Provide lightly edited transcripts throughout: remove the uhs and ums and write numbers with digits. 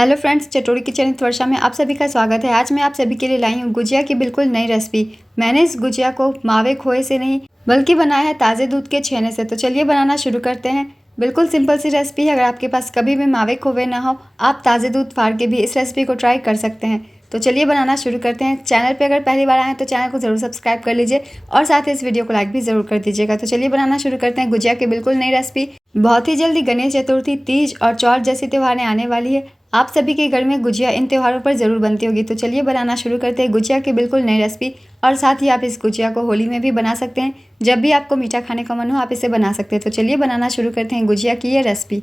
Hello friends, चटोरी kitchen वर्षा में आप सभी का स्वागत है। आज मैं आप सभी के लिए लाई हूँ गुजिया की बिल्कुल नई रेसिपी। मैंने इस गुजिया को मावे खोए से नहीं बल्कि बनाया है ताज़े दूध के छेने से। तो चलिए बनाना शुरू करते हैं। बिल्कुल सिंपल सी रेसिपी है। अगर आपके पास कभी भी मावे खोए ना हो, आप ताज़े दूध फाड़ के भी इस रेसिपी को ट्राई कर सकते हैं। तो चलिए बनाना शुरू करते हैं। चैनल पर अगर पहली बार आए तो चैनल को ज़रूर सब्सक्राइब कर लीजिए और साथ ही इस वीडियो को लाइक भी ज़रूर कर दीजिएगा। तो चलिए बनाना शुरू करते हैं गुजिया की बिल्कुल नई रेसिपी। बहुत ही जल्दी गणेश चतुर्थी, तीज और चौथ जैसी त्योहारें आने वाली है। आप सभी के घर में गुजिया इन त्योहारों पर ज़रूर बनती होगी। तो चलिए बनाना शुरू करते हैं गुजिया की बिल्कुल नई रेसिपी। और साथ ही आप इस गुजिया को होली में भी बना सकते हैं। जब भी आपको मीठा खाने का मन हो आप इसे बना सकते हैं। तो चलिए बनाना शुरू करते हैं गुजिया की ये रेसिपी।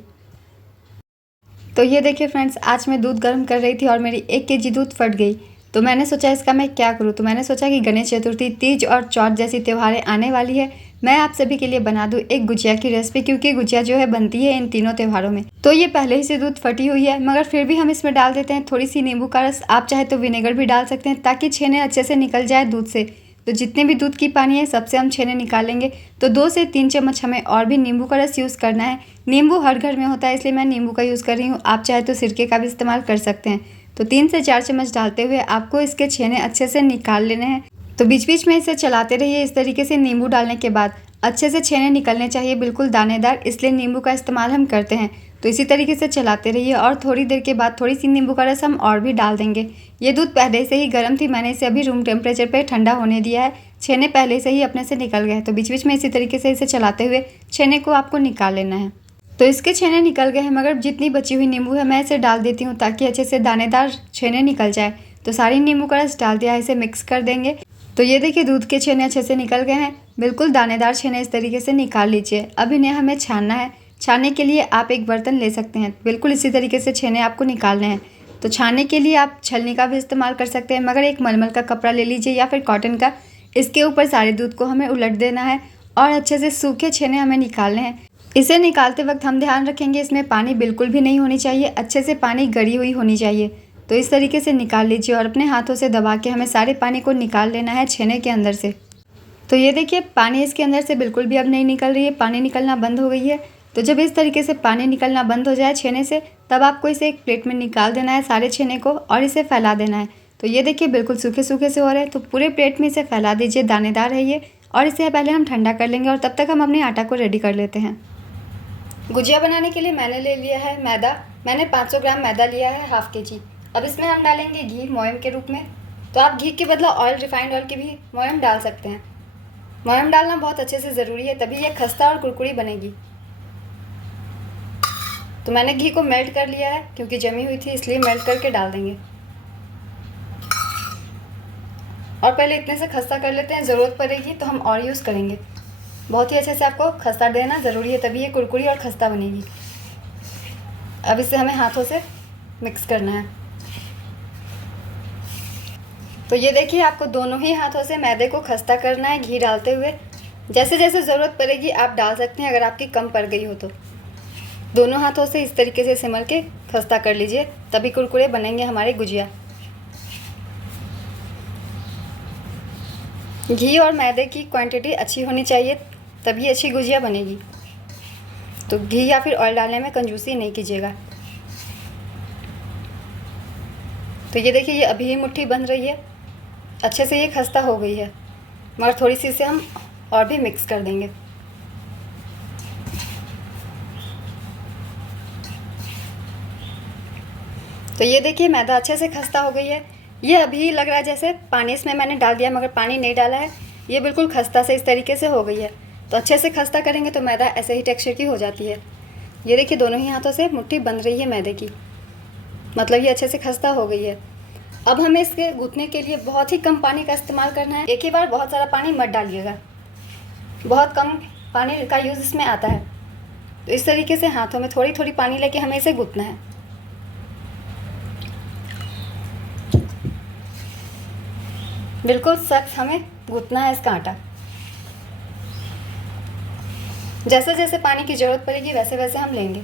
तो ये देखिए फ्रेंड्स, आज मैं दूध गर्म कर रही थी और मेरी 1 केजी दूध फट गई। तो मैंने सोचा इसका मैं क्या करूँ। तो मैंने सोचा कि गणेश चतुर्थी, तीज और चौथ जैसी त्योहारें आने वाली है, मैं आप सभी के लिए बना दूँ एक गुजिया की रेसिपी। क्योंकि गुजिया जो है बनती है इन तीनों त्योहारों में। तो ये पहले ही से दूध फटी हुई है, मगर फिर भी हम इसमें डाल देते हैं थोड़ी सी नींबू का रस। आप चाहे तो विनेगर भी डाल सकते हैं ताकि छेने अच्छे से निकल जाए दूध से। तो जितने भी दूध की पानी है सबसे हम छेने निकालेंगे। तो 2 से 3 चम्मच हमें और भी नींबू का रस यूज़ करना है। नींबू हर घर में होता है, इसलिए मैं नींबू का यूज़ कर रही हूँ। आप चाहे तो सिरके का भी इस्तेमाल कर सकते हैं। तो 3 से 4 चम्मच डालते हुए आपको इसके छेने अच्छे से निकाल लेने हैं। तो बीच बीच में इसे चलाते रहिए। इस तरीके से नींबू डालने के बाद अच्छे से छेने निकलने चाहिए, बिल्कुल दानेदार, इसलिए नींबू का इस्तेमाल हम करते हैं। तो इसी तरीके से चलाते रहिए और थोड़ी देर के बाद थोड़ी सी नींबू का रस हम और भी डाल देंगे। ये दूध पहले से ही गर्म थी, मैंने इसे अभी रूम टेम्परेचर पे ठंडा होने दिया है। छेने पहले से ही अपने से निकल गए। तो बीच बीच में इसी तरीके से इसे चलाते हुए छेने को आपको निकाल लेना है। तो इसके छेने निकल गए हैं, मगर जितनी बची हुई नींबू है मैं इसे डाल देती हूँ ताकि अच्छे से दानेदार छेने निकल जाए। तो सारी नींबू का रस डाल दिया है, इसे मिक्स कर देंगे। तो ये देखिए दूध के छेने अच्छे से निकल गए हैं, बिल्कुल दानेदार छेने इस तरीके से निकाल लीजिए। अब इन्हें हमें छानना है। छानने के लिए आप एक बर्तन ले सकते हैं। बिल्कुल इसी तरीके से छेने आपको निकालने हैं। तो छानने के लिए आप छलनी का भी इस्तेमाल कर सकते हैं, मगर एक मलमल का कपड़ा ले लीजिए या फिर कॉटन का। इसके ऊपर सारे दूध को हमें उलट देना है और अच्छे से सूखे छेने हमें निकालने हैं। इसे निकालते वक्त हम ध्यान रखेंगे इसमें पानी बिल्कुल भी नहीं होनी चाहिए, अच्छे से पानी गड़ी हुई होनी चाहिए। तो इस तरीके से निकाल लीजिए और अपने हाथों से दबा के हमें सारे पानी को निकाल लेना है छेने के अंदर से। तो ये देखिए पानी इसके अंदर से बिल्कुल भी अब नहीं निकल रही है, पानी निकलना बंद हो गई है। तो जब इस तरीके से पानी निकलना बंद हो जाए छेने से, तब आपको इसे एक प्लेट में निकाल देना है सारे छेने को और इसे फैला देना है। तो ये देखिए बिल्कुल सूखे सूखे से हो रहे हैं, तो पूरे प्लेट में इसे फैला दीजिए, दानेदार है ये। और इसे पहले हम ठंडा कर लेंगे और तब तक हम अपने आटा को रेडी कर लेते हैं। गुजिया बनाने के लिए मैंने ले लिया है मैदा। मैंने 500 ग्राम मैदा लिया है, हाफ केजी। अब इसमें हम डालेंगे घी मोयम के रूप में। तो आप घी के बदला ऑयल, रिफाइंड ऑयल की भी मोयम डाल सकते हैं। मोयम डालना बहुत अच्छे से ज़रूरी है, तभी ये खस्ता और कुरकुरी बनेगी। तो मैंने घी को मेल्ट कर लिया है, क्योंकि जमी हुई थी इसलिए मेल्ट करके डाल देंगे। और पहले इतने से खस्ता कर लेते हैं, ज़रूरत पड़ेगी तो हम और यूज़ करेंगे। बहुत ही अच्छे से आपको खस्ता देना ज़रूरी है, तभी ये कुरकुरी और खस्ता बनेगी। अब इसे हमें हाथों से मिक्स करना है। तो ये देखिए आपको दोनों ही हाथों से मैदे को खस्ता करना है घी डालते हुए। जैसे जैसे ज़रूरत पड़ेगी आप डाल सकते हैं, अगर आपकी कम पड़ गई हो तो। दोनों हाथों से इस तरीके से सिमल के खस्ता कर लीजिए, तभी कुरकुरे बनेंगे हमारे गुजिया। घी और मैदे की क्वांटिटी अच्छी होनी चाहिए, तभी अच्छी गुजिया बनेगी। तो घी या फिर ऑयल डालने में कंजूसी नहीं कीजिएगा। तो ये देखिए ये अभी ही मुट्ठी बन रही है, अच्छे से ये खस्ता हो गई है, मगर थोड़ी सी इसे हम और भी मिक्स कर देंगे। तो ये देखिए मैदा अच्छे से खस्ता हो गई है। ये अभी लग रहा है जैसे पानी इसमें मैंने डाल दिया, मगर पानी नहीं डाला है। ये बिल्कुल खस्ता से इस तरीके से हो गई है। तो अच्छे से खस्ता करेंगे तो मैदा ऐसे ही टेक्सचर की हो जाती है। ये देखिए दोनों ही हाथों से मुट्ठी बन रही है मैदे की, मतलब ये अच्छे से खस्ता हो गई है। अब हमें इसके गूँथने के लिए बहुत ही कम पानी का इस्तेमाल करना है। एक ही बार बहुत सारा पानी मत डालिएगा, बहुत कम पानी का यूज़ इसमें आता है। तो इस तरीके से हाथों में थोड़ी थोड़ी पानी लेके हमें इसे गूँथना है। बिल्कुल सख्त हमें गूँथना है इसका आटा। जैसे जैसे पानी की ज़रूरत पड़ेगी वैसे वैसे हम लेंगे।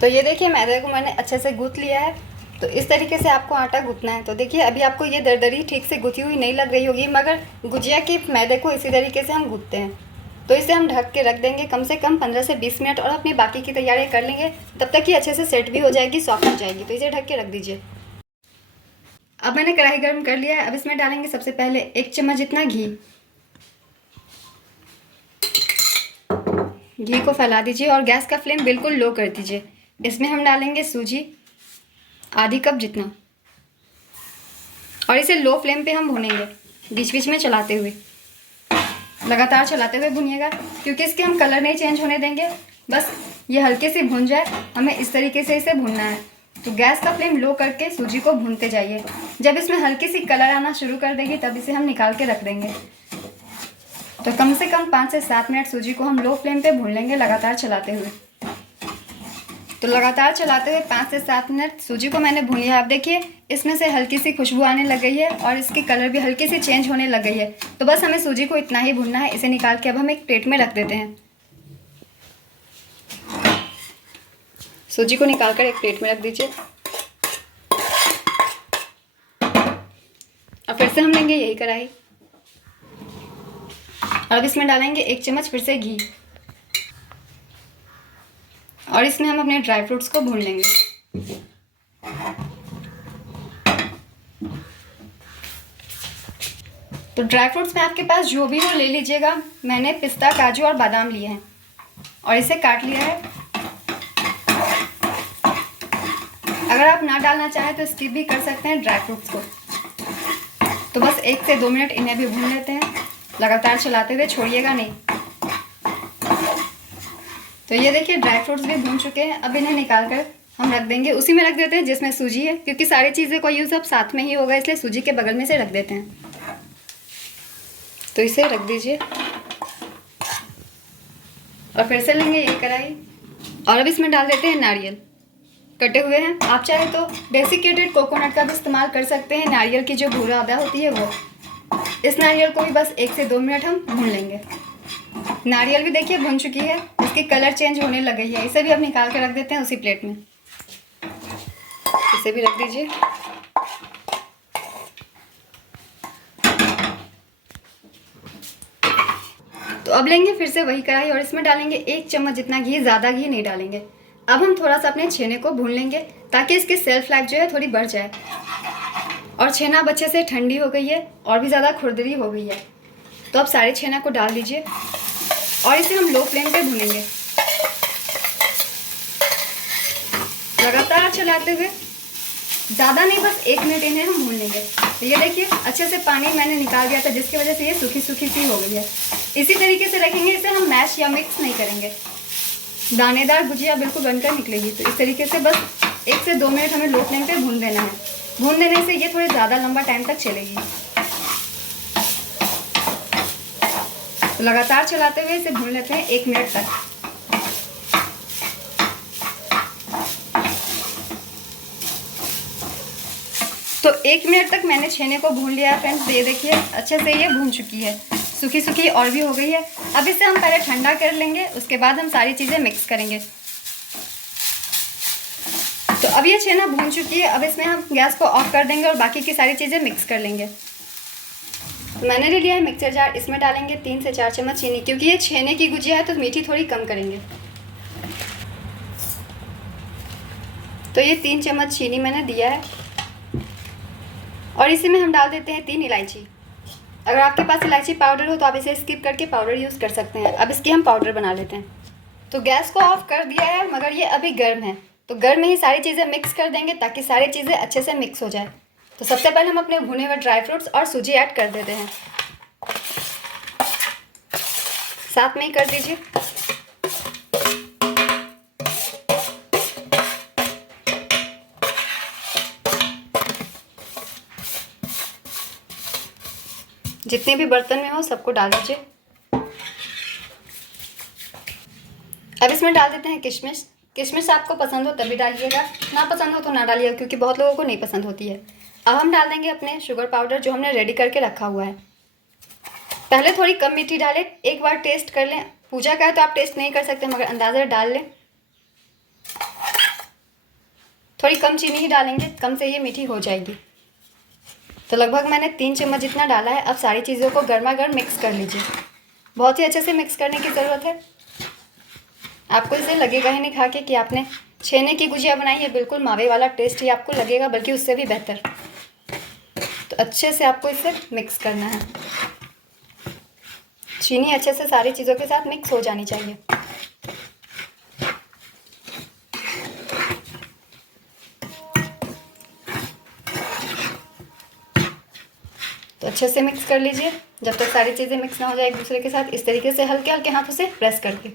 तो ये देखिए मैदे को मैंने अच्छे से गूँथ लिया है। तो इस तरीके से आपको आटा गूँथना है। तो देखिए अभी आपको ये दरदरी ठीक से गूँथी हुई नहीं लग रही होगी, मगर गुजिया के मैदे को इसी तरीके से हम गूँथते हैं। तो इसे हम ढक के रख देंगे कम से कम 15 से 20 मिनट और अपनी बाकी की तैयारी कर लेंगे। तब तक ये अच्छे से सेट भी हो जाएगी, सॉफ्ट हो जाएगी। तो इसे ढक के रख दीजिए। अब मैंने कढ़ाई गर्म कर लिया है। अब इसमें डालेंगे सबसे पहले 1 चम्मच जितना घी। घी को फैला दीजिए और गैस का फ्लेम बिल्कुल लो कर दीजिए। इसमें हम डालेंगे सूजी, आधी कप जितना, और इसे लो फ्लेम पे हम भूनेंगे, बीच बीच में चलाते हुए, लगातार चलाते हुए भूनिएगा, क्योंकि इसके हम कलर नहीं चेंज होने देंगे। बस ये हल्के से भून जाए, हमें इस तरीके से इसे भूनना है। तो गैस का फ्लेम लो करके सूजी को भूनते जाइए। जब इसमें हल्की सी कलर आना शुरू कर देगी तब इसे हम निकाल के रख देंगे। तो कम से कम 5 से 7 मिनट सूजी को हम लो फ्लेम पे भून लेंगे, लगातार चलाते हुए। तो लगातार चलाते हुए 5 से 7 मिनट सूजी को मैंने भून लिया। आप देखिए इसमें से हल्की सी खुशबू आने लग गई है और इसकी कलर भी हल्की सी चेंज होने लग गई है। तो बस हमें सूजी को इतना ही भूनना है। इसे निकाल के अब हम एक प्लेट में रख देते हैं। सूजी को निकाल कर एक प्लेट में रख दीजिए। अब फिर से हम लेंगे यही कढ़ाई और अब इसमें डालेंगे 1 चम्मच फिर से घी, और इसमें हम अपने ड्राई फ्रूट्स को भून लेंगे। तो ड्राई फ्रूट्स में आपके पास जो भी हो ले लीजिएगा। मैंने पिस्ता, काजू और बादाम लिए हैं और इसे काट लिया है। अगर आप ना डालना चाहें तो स्किप भी कर सकते हैं ड्राई फ्रूट्स को। तो बस 1 से 2 मिनट इन्हें भी भून लेते हैं, लगातार चलाते हुए, छोड़िएगा नहीं। तो ये देखिए ड्राई फ्रूट्स भी भून चुके हैं। अब इन्हें निकाल कर हम रख देंगे, उसी में रख देते हैं जिसमें सूजी है, क्योंकि सारी चीज़ें का यूज़ अब साथ में ही होगा, इसलिए सूजी के बगल में से रख देते हैं। तो इसे रख दीजिए और फिर से लेंगे ये कढ़ाई और अब इसमें डाल देते हैं नारियल कटे हुए हैं। आप चाहे तो डेसिकेटेड कोकोनट का भी इस्तेमाल कर सकते हैं, नारियल की जो भूरा आधा होती है वो। इस नारियल को भी बस 1 से 2 मिनट हम भून लेंगे। नारियल भी देखिए भुन चुकी है, इसकी कलर चेंज होने लग गई है। इसे भी अब निकाल के रख देते हैं उसी प्लेट में। इसे भी रख दीजिए। तो अब लेंगे फिर से वही कढ़ाई और इसमें डालेंगे 1 चम्मच जितना घी, ज़्यादा घी नहीं डालेंगे। अब हम थोड़ा सा अपने छेने को भून लेंगे ताकि इसकी सेल्फ लाइफ जो है थोड़ी बढ़ जाए। और छेना अब अच्छे से ठंडी हो गई है और भी ज़्यादा खुरदरी हो गई है। तो अब सारे छेना को डाल दीजिए और इसे हम लो फ्लेम पे भूनेंगे, लगातार चलाते हुए। ज़्यादा नहीं, बस 1 मिनट इन्हें हम भून लेंगे। तो ये देखिए अच्छे से पानी मैंने निकाल दिया था, जिसकी वजह से ये सूखी सूखी सी हो गई है। इसी तरीके से रखेंगे, इसे हम मैश या मिक्स नहीं करेंगे। दानेदार गुजिया बिल्कुल बनकर निकलेगी। तो इस तरीके से बस 1 से 2 मिनट हमें लो फ्लेम पे भून देना है। भून देने से ये थोड़ी ज़्यादा लंबा टाइम तक चलेगी। तो लगातार चलाते हुए इसे भून लेते हैं 1 मिनट तक। तो 1 मिनट तक मैंने छेने को भून लिया फ्रेंड्स। ये देखिए अच्छे से ये भून चुकी है, सूखी सूखी और भी हो गई है। अब इसे हम पहले ठंडा कर लेंगे, उसके बाद हम सारी चीज़ें मिक्स करेंगे। तो अब ये छेना भून चुकी है। अब इसमें हम गैस को ऑफ कर देंगे और बाकी की सारी चीज़ें मिक्स कर लेंगे। तो मैंने ले लिया है मिक्सर जार। इसमें डालेंगे 3 से 4 चम्मच चीनी, क्योंकि ये छेने की गुजिया है तो मीठी थोड़ी कम करेंगे। तो ये 3 चम्मच चीनी मैंने दिया है और इसी में हम डाल देते हैं 3 इलायची। अगर आपके पास इलायची पाउडर हो तो आप इसे स्किप करके पाउडर यूज़ कर सकते हैं। अब इसकी हम पाउडर बना लेते हैं। तो गैस को ऑफ कर दिया है, मगर ये अभी गर्म है, तो गर्म में ही सारी चीज़ें मिक्स कर देंगे ताकि सारी चीज़ें अच्छे से मिक्स हो जाए। तो सबसे पहले हम अपने भुने हुए ड्राई फ्रूट्स और सूजी ऐड कर देते हैं, साथ में ही कर दीजिए। जितने भी बर्तन में हो सबको डाल दीजिए। अब इसमें डाल देते हैं किशमिश। किशमिश आपको पसंद हो तभी डालिएगा, ना पसंद हो तो ना डालिएगा, क्योंकि बहुत लोगों को नहीं पसंद होती है। अब हम डाल देंगे अपने शुगर पाउडर जो हमने रेडी करके रखा हुआ है। पहले थोड़ी कम मीठी डालें, एक बार टेस्ट कर लें। पूजा का है तो आप टेस्ट नहीं कर सकते, मगर अंदाज़ा डाल लें। थोड़ी कम चीनी ही डालेंगे, कम से ये मीठी हो जाएगी। तो लगभग मैंने 3 चम्मच जितना डाला है। अब सारी चीज़ों को गर्मा गर्म मिक्स कर लीजिए। बहुत ही अच्छे से मिक्स करने की ज़रूरत है। आपको इसे लगेगा ही नहीं खा के कि आपने छेने की गुजिया बनाई है। बिल्कुल मावे वाला टेस्ट ही आपको लगेगा, बल्कि उससे भी बेहतर। तो अच्छे से आपको इसे मिक्स करना है। चीनी अच्छे से सारी चीज़ों के साथ मिक्स हो जानी चाहिए। तो अच्छे से मिक्स कर लीजिए जब तक सारी चीज़ें मिक्स ना हो जाए एक दूसरे के साथ। इस तरीके से हल्के हल्के हाथों से प्रेस करके।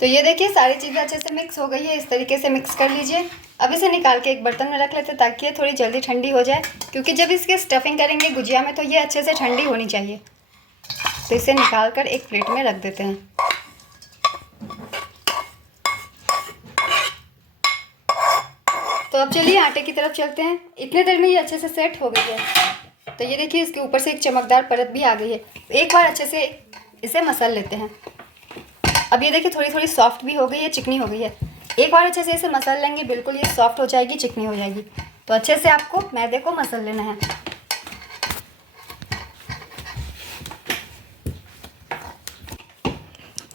तो ये देखिए सारी चीज़ें अच्छे से मिक्स हो गई है। इस तरीके से मिक्स कर लीजिए। अब इसे निकाल के एक बर्तन में रख लेते हैं ताकि ये थोड़ी जल्दी ठंडी हो जाए, क्योंकि जब इसके स्टफिंग करेंगे गुजिया में तो ये अच्छे से ठंडी होनी चाहिए। तो इसे निकाल कर एक प्लेट में रख देते हैं। तो अब चलिए आटे की तरफ चलते हैं। इतने देर में ये अच्छे से सेट हो गई है। तो ये देखिए इसके ऊपर से एक चमकदार परत भी आ गई है। एक बार अच्छे से इसे मसल लेते हैं। अब ये देखिए थोड़ी थोड़ी सॉफ्ट भी हो गई है, चिकनी हो गई है। एक बार अच्छे से इसे मसल लेंगे, बिल्कुल ये सॉफ्ट हो जाएगी, चिकनी हो जाएगी। तो अच्छे से आपको मैदे को मसल लेना है।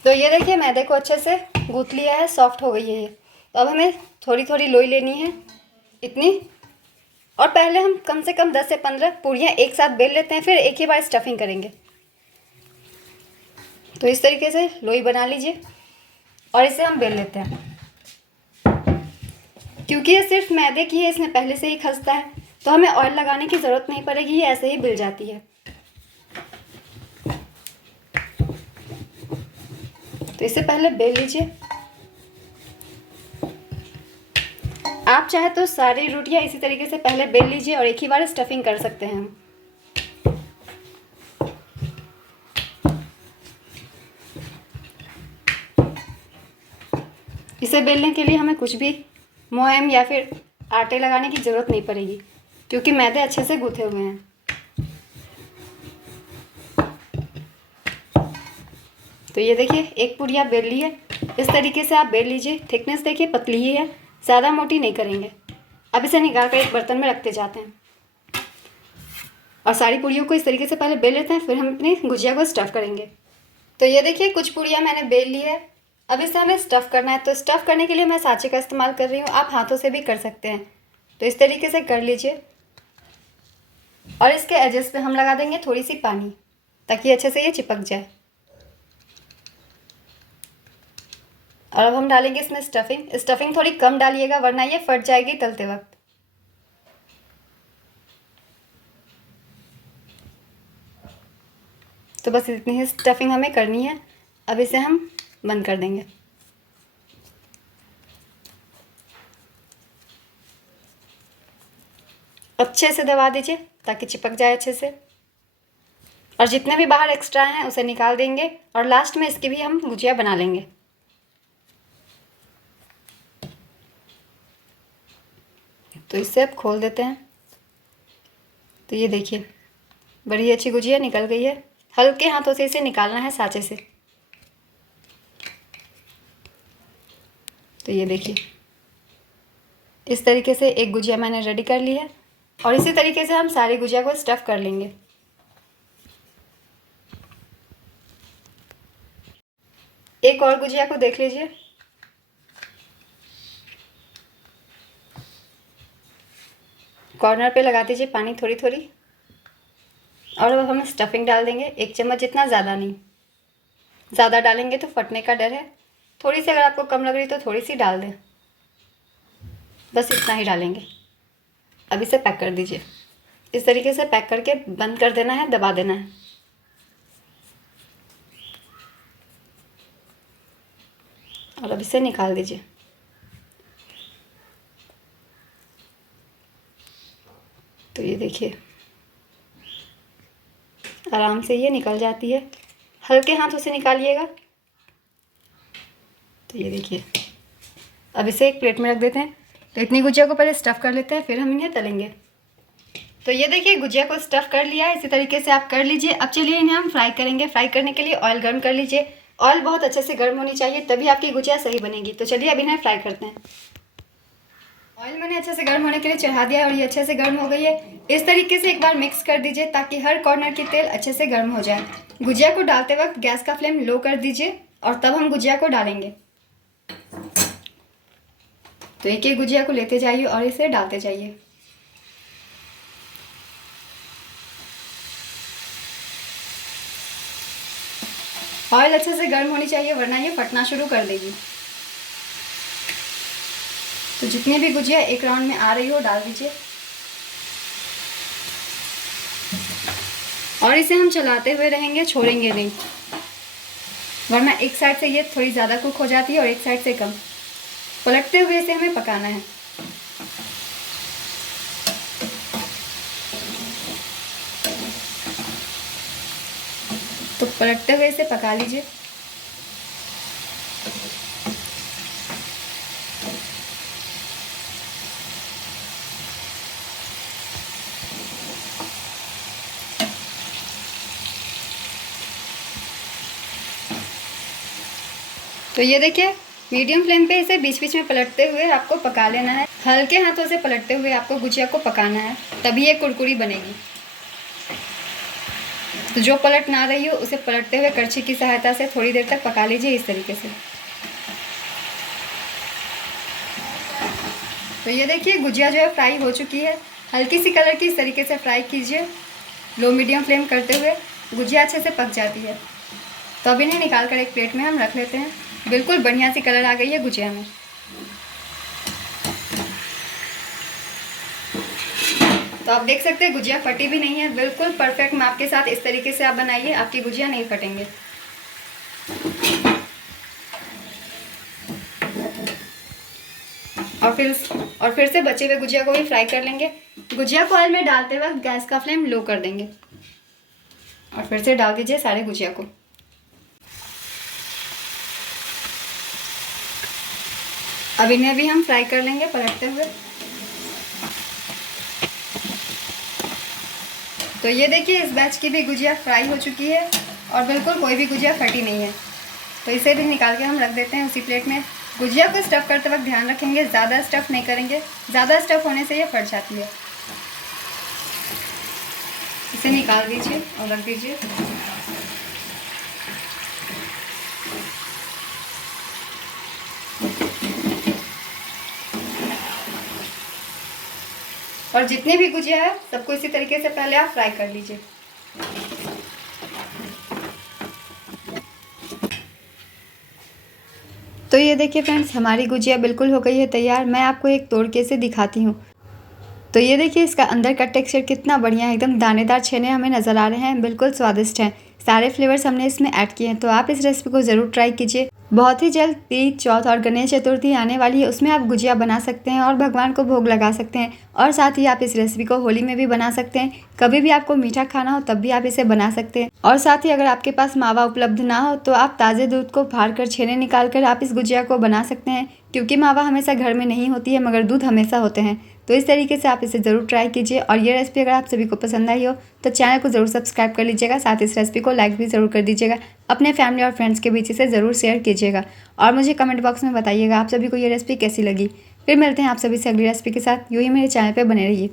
तो ये देखिए मैदे को अच्छे से गूंथ लिया है, सॉफ्ट हो गई है ये। तो अब हमें थोड़ी थोड़ी लोई लेनी है, इतनी। और पहले हम कम से कम 10 से 15 पूरियाँ एक साथ बेल लेते हैं, फिर एक ही बार स्टफिंग करेंगे। तो इस तरीके से लोई बना लीजिए और इसे हम बेल लेते हैं। क्योंकि ये सिर्फ मैदे की है, इसमें पहले से ही खस्ता है, तो हमें ऑयल लगाने की ज़रूरत नहीं पड़ेगी, ये ऐसे ही बिल जाती है। तो इसे पहले बेल लीजिए। आप चाहे तो सारी रोटियां इसी तरीके से पहले बेल लीजिए और एक ही बार स्टफिंग कर सकते हैं हम। इसे बेलने के लिए हमें कुछ भी मोयम या फिर आटे लगाने की ज़रूरत नहीं पड़ेगी, क्योंकि मैदे अच्छे से गूँथे हुए हैं। तो ये देखिए एक पूरियाँ बेल ली है। इस तरीके से आप बेल लीजिए। थिकनेस देखिए पतली ही है, ज़्यादा मोटी नहीं करेंगे। अब इसे निकाल कर एक बर्तन में रखते जाते हैं और सारी पूरियों को इस तरीके से पहले बेल लेते हैं, फिर हम अपनी गुजिया को स्टफ़ करेंगे। तो ये देखिए कुछ पूरियाँ मैंने बेल ली है। अब इसे हमें स्टफ़ करना है। तो स्टफ़ करने के लिए मैं साँचे का इस्तेमाल कर रही हूँ, आप हाथों से भी कर सकते हैं। तो इस तरीके से कर लीजिए और इसके एजेस पे हम लगा देंगे थोड़ी सी पानी, ताकि अच्छे से ये चिपक जाए। और अब हम डालेंगे इसमें स्टफिंग। स्टफिंग थोड़ी कम डालिएगा वरना ये फट जाएगी तलते वक्त। तो बस इतनी ही स्टफिंग हमें करनी है। अब इसे हम बंद कर देंगे। अच्छे से दबा दीजिए ताकि चिपक जाए अच्छे से। और जितने भी बाहर एक्स्ट्रा हैं उसे निकाल देंगे और लास्ट में इसकी भी हम गुजिया बना लेंगे। तो इसे अब खोल देते हैं। तो ये देखिए बड़ी अच्छी गुजिया निकल गई है। हल्के हाथों से इसे निकालना है साँचे से। तो ये देखिए इस तरीके से एक गुजिया मैंने रेडी कर ली है और इसी तरीके से हम सारी गुजिया को स्टफ़ कर लेंगे। एक और गुजिया को देख लीजिए। कॉर्नर पे लगा दीजिए पानी थोड़ी थोड़ी और अब हम स्टफिंग डाल देंगे, 1 चम्मच जितना, ज़्यादा नहीं। ज़्यादा डालेंगे तो फटने का डर है। थोड़ी सी अगर आपको कम लग रही तो थोड़ी सी डाल दें, बस इतना ही डालेंगे। अब इसे पैक कर दीजिए। इस तरीके से पैक करके बंद कर देना है, दबा देना है। और अब इसे निकाल दीजिए। तो ये देखिए आराम से ये निकल जाती है, हल्के हाथों से निकालिएगा। तो ये देखिए अब इसे एक प्लेट में रख देते हैं। तो इतनी गुजिया को पहले स्टफ़ कर लेते हैं, फिर हम इन्हें तलेंगे। तो ये देखिए गुजिया को स्टफ़ कर लिया है, इसी तरीके से आप कर लीजिए। अब चलिए इन्हें हम फ्राई करेंगे। फ्राई करने के लिए ऑयल गर्म कर लीजिए। ऑयल बहुत अच्छे से गर्म होनी चाहिए, तभी आपकी गुजिया सही बनेगी। तो चलिए अब इन्हें फ्राई करते हैं। ऑयल मैंने अच्छे से गर्म होने के लिए चढ़ा दिया और ये अच्छे से गर्म हो गई है। इस तरीके से एक बार मिक्स कर दीजिए ताकि हर कॉर्नर की तेल अच्छे से गर्म हो जाए। गुजिया को डालते वक्त गैस का फ्लेम लो कर दीजिए और तब हम गुजिया को डालेंगे। तो एक एक गुजिया को लेते जाइए और इसे डालते जाइए। ऑयल अच्छे से गर्म होनी चाहिए वरना ये फटना शुरू कर देगी। तो जितनी भी गुजिया एक राउंड में आ रही हो डाल दीजिए और इसे हम चलाते हुए रहेंगे, छोड़ेंगे नहीं, वरना एक साइड से ये थोड़ी ज़्यादा कुक हो जाती है और एक साइड से कम। पलटते हुए इसे हमें पकाना है। तो पलटते हुए इसे पका लीजिए। तो ये देखिए मीडियम फ्लेम पे इसे बीच बीच में पलटते हुए आपको पका लेना है। हल्के हाथों से पलटते हुए आपको गुजिया को पकाना है, तभी ये कुरकुरी बनेगी। तो जो पलट ना रही हो उसे पलटते हुए करछी की सहायता से थोड़ी देर तक पका लीजिए इस तरीके से। तो ये देखिए गुजिया जो है फ्राई हो चुकी है। हल्की सी कलर की इस तरीके से फ्राई कीजिए, लो मीडियम फ्लेम करते हुए। गुजिया अच्छे से पक जाती है। तो अब इन्हें निकाल कर एक प्लेट में हम रख लेते हैं। बिल्कुल बढ़िया सी कलर आ गई है गुजिया में। तो आप देख सकते हैं गुजिया फटी भी नहीं है, बिल्कुल परफेक्ट माप के साथ इस तरीके से आप बनाइए, आपकी गुजिया नहीं फटेंगे। और फिर से बचे हुए गुजिया को भी फ्राई कर लेंगे। गुजिया को ऑयल में डालते वक्त गैस का फ्लेम लो कर देंगे और फिर से डाल दीजिए सारे गुजिया को। अब इन्हें भी हम फ्राई कर लेंगे पलटते हुए। तो ये देखिए इस बैच की भी गुजिया फ्राई हो चुकी है और बिल्कुल कोई भी गुजिया फटी नहीं है। तो इसे भी निकाल के हम रख देते हैं उसी प्लेट में। गुजिया को स्टफ़ करते वक्त ध्यान रखेंगे, ज़्यादा स्टफ़ नहीं करेंगे, ज़्यादा स्टफ़ होने से ये फट जाती है। इसे निकाल दीजिए और रख दीजिए। और जितनी भी गुजिया है सबको इसी तरीके से पहले आप फ्राई कर लीजिए। तो ये देखिए फ्रेंड्स हमारी गुजिया बिल्कुल हो गई है तैयार। मैं आपको एक तोड़ के से दिखाती हूँ। तो ये देखिए इसका अंदर का टेक्सचर कितना बढ़िया है, एकदम दानेदार छेने हमें नज़र आ रहे हैं, बिल्कुल स्वादिष्ट हैं। सारे फ्लेवर्स हमने इसमें ऐड किए हैं। तो आप इस रेसिपी को ज़रूर ट्राई कीजिए। बहुत ही जल्द तीज, चौथ और गणेश चतुर्थी आने वाली है, उसमें आप गुजिया बना सकते हैं और भगवान को भोग लगा सकते हैं। और साथ ही आप इस रेसिपी को होली में भी बना सकते हैं। कभी भी आपको मीठा खाना हो तब भी आप इसे बना सकते हैं। और साथ ही अगर आपके पास मावा उपलब्ध ना हो तो आप ताज़े दूध को फाड़ कर छेने निकाल कर आप इस गुजिया को बना सकते हैं, क्योंकि मावा हमेशा घर में नहीं होती है मगर दूध हमेशा होते हैं। तो इस तरीके से आप इसे ज़रूर ट्राई कीजिए। और ये रेसिपी अगर आप सभी को पसंद आई हो तो चैनल को ज़रूर सब्सक्राइब कर लीजिएगा। साथ ही इस रेसिपी को लाइक भी ज़रूर कर दीजिएगा। अपने फैमिली और फ्रेंड्स के बीच इसे ज़रूर शेयर कीजिएगा और मुझे कमेंट बॉक्स में बताइएगा आप सभी को ये रेसिपी कैसी लगी। फिर मिलते हैं आप सभी से अगली रेसिपी के साथ। यूँ ही मेरे चैनल पर बने रहिए।